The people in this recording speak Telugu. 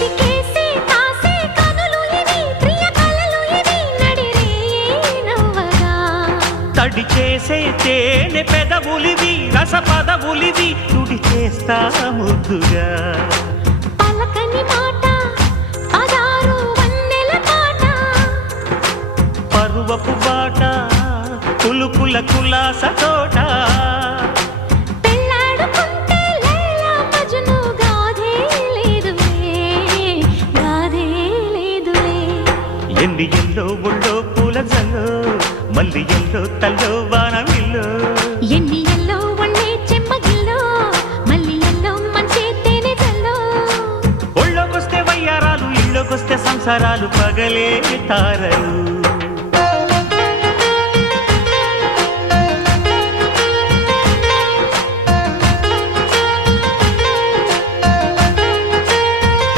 చిటికేసి కాసే కనులు ఇవి ప్రియ కలలు ఇవి నడిరే నవ్వగా తడి చేసే తేనె పెదవులివి రస పదవులివి తుడి చేస్తా ముద్దుగా పలకని మాట పదారు వన్నెల పాట పరువపు బాట కులుకుల కులాస తోట పెళ్ళాడుకుంటే లైలా మజ్ను గాథే లేదులే గాథే లేదులే ఎన్ని ఎల్లో ఒళ్ళో పూల జల్లో మల్లి ఎల్లో తల్లో వానవిల్లో ఎన్ని ఎల్లో ఒళ్ళే చెమ్మగిల్లో మళ్ళీ ఎల్లో మంచి తేనె జల్లో ఒళ్ళోకొస్తే వయ్యారాలు ఇళ్ళోకొస్తే సంసారాలు పగలే తారలు